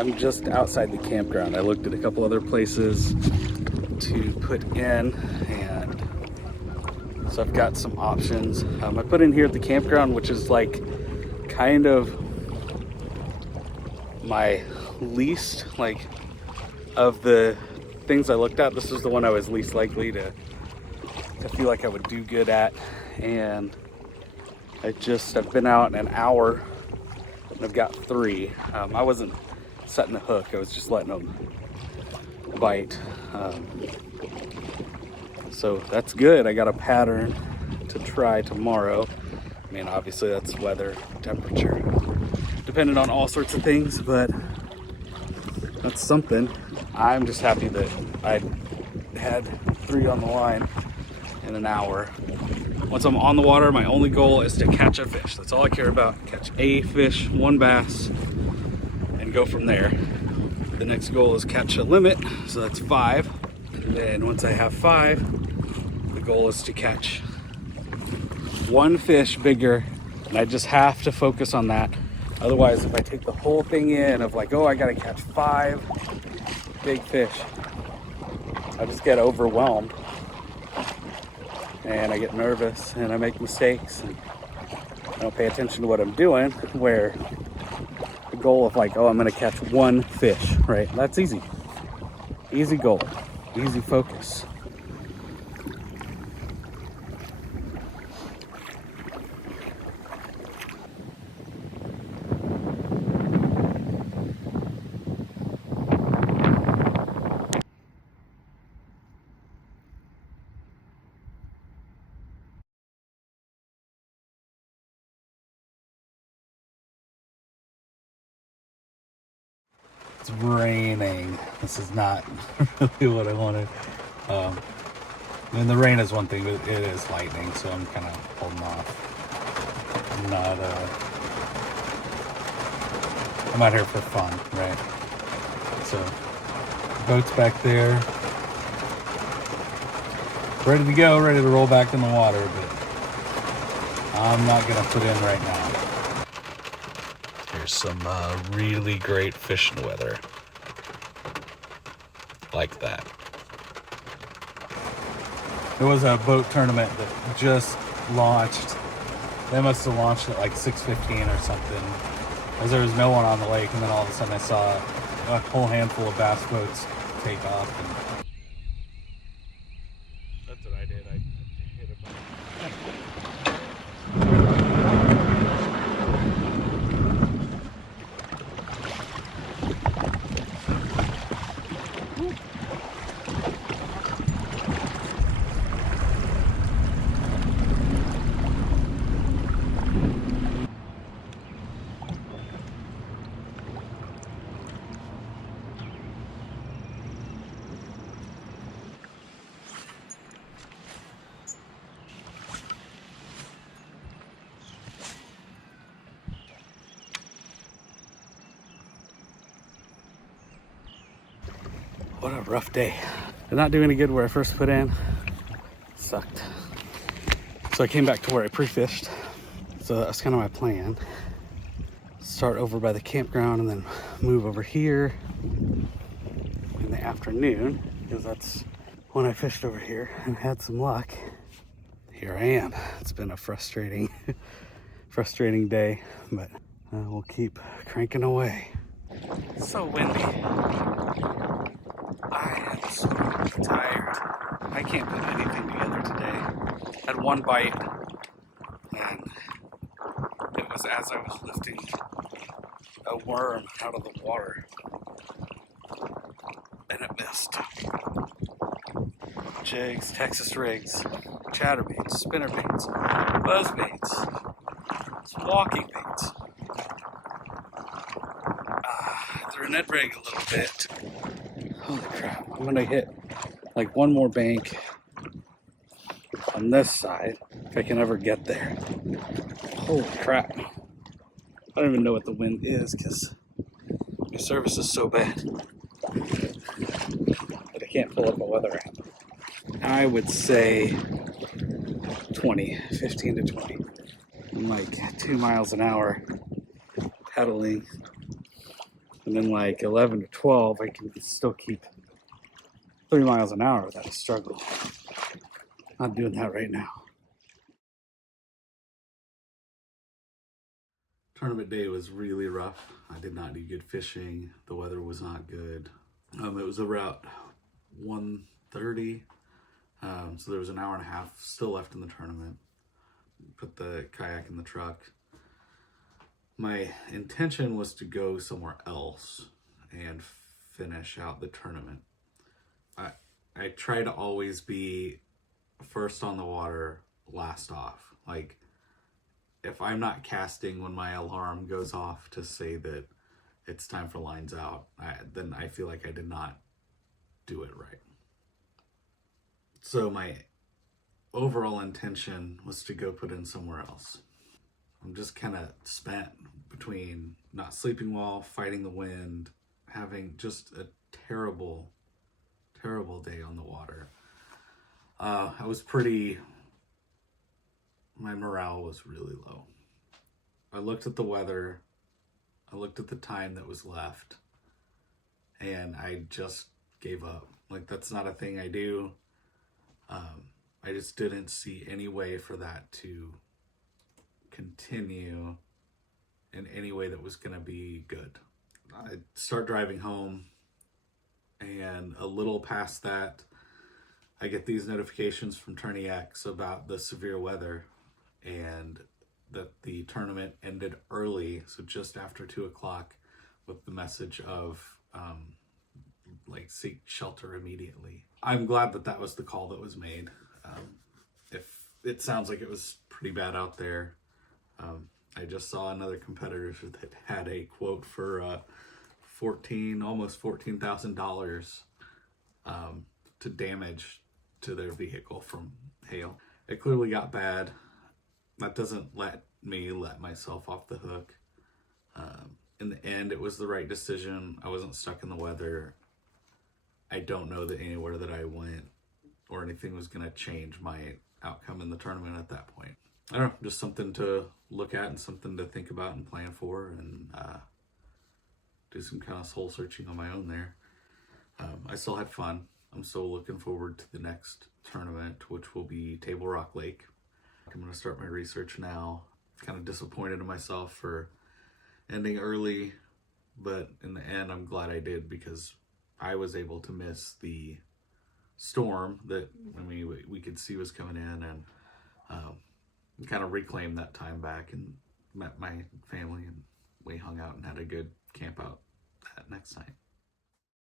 I'm just outside the campground. I looked at a couple other places to put in, and so I've got some options. I put in here at the campground, which is like kind of my least, like, of the things I looked at, this is the one I was least likely to feel like I would do good at. And I've been out an hour and I've got 3. I wasn't setting the hook, I was just letting them bite. So that's good. I got a pattern to try tomorrow. I mean, obviously that's weather, temperature, depending on all sorts of things, but that's something. I'm just happy that I had 3 on the line in an hour. Once I'm on the water, my only goal is to catch a fish. That's all I care about. Catch a fish, 1 bass, and go from there. The next goal is catch a limit, so that's 5. And then once I have 5, the goal is to catch 1 fish bigger, and I just have to focus on that. Otherwise, if I take the whole thing in of like, oh, I gotta catch 5 big fish, I just get overwhelmed and I get nervous and I make mistakes and I don't pay attention to what I'm doing, where the goal of like, oh, I'm gonna catch 1 fish, right? That's easy. Easy goal, easy focus. It's raining. This is not really what I wanted. I mean, the rain is one thing, but it is lightning, so I'm kind of holding off. I'm out here for fun, right? So, boat's back there, ready to go, ready to roll back in the water, but I'm not gonna put in right now. Here's some really great fishing weather, like that. There was a boat tournament that just launched. They must have launched at like 6:15 or something, as there was no one on the lake, and then all of a sudden I saw a whole handful of bass boats take off. And that's what I did. I hit a boat. What a rough day. Did not do any good where I first put in. Sucked. So I came back to where I pre-fished. So that's kind of my plan. Start over by the campground and then move over here in the afternoon, because that's when I fished over here and had some luck. Here I am. It's been a frustrating day, but we'll keep cranking away. It's so windy. I am so tired. I can't put anything together today. Had 1 bite, and it was as I was lifting a worm out of the water, and it missed. Jigs, Texas rigs, chatterbaits, spinnerbaits, buzzbaits, some walking baits. Threw a net rig a little bit. Holy crap, I'm gonna hit like 1 more bank on this side if I can ever get there. Holy crap. I don't even know what the wind is because my service is so bad that I can't pull up a weather app. I would say 15 to 20. I'm like 2 miles an hour pedaling And then like 11 to 12, I can still keep 3 miles an hour without a struggle. Not doing that right now. Tournament day was really rough. I did not do good fishing. The weather was not good. It was about 1:30, so there was an hour and a half still left in the tournament. Put the kayak in the truck. My intention was to go somewhere else and finish out the tournament. I try to always be first on the water, last off. Like, if I'm not casting when my alarm goes off to say that it's time for lines out, then I feel like I did not do it right. So my overall intention was to go put in somewhere else. I'm just kind of spent between not sleeping well, fighting the wind, having just a terrible, terrible day on the water. My morale was really low. I looked at the weather, I looked at the time that was left, and I just gave up. Like, that's not a thing I do. I just didn't see any way for that to continue in any way that was going to be good. I start driving home, and a little past that, I get these notifications from Kayak about the severe weather and that the tournament ended early, so just after 2 o'clock, with the message of seek shelter immediately. I'm glad that that was the call that was made. If it sounds like it was pretty bad out there, I just saw another competitor that had a quote for almost $14,000 to damage to their vehicle from hail. It clearly got bad. That doesn't let me let myself off the hook. In the end, it was the right decision. I wasn't stuck in the weather. I don't know that anywhere that I went or anything was going to change my outcome in the tournament at that point. I don't know, just something to look at and something to think about and plan for, and do some kind of soul searching on my own there. I still had fun. I'm still looking forward to the next tournament, which will be Table Rock Lake. I'm going to start my research now. Kind of disappointed in myself for ending early, but in the end, I'm glad I did, because I was able to miss the storm that we could see was coming in, and kind of reclaim that time back and met my family, and we hung out and had a good camp out that next night.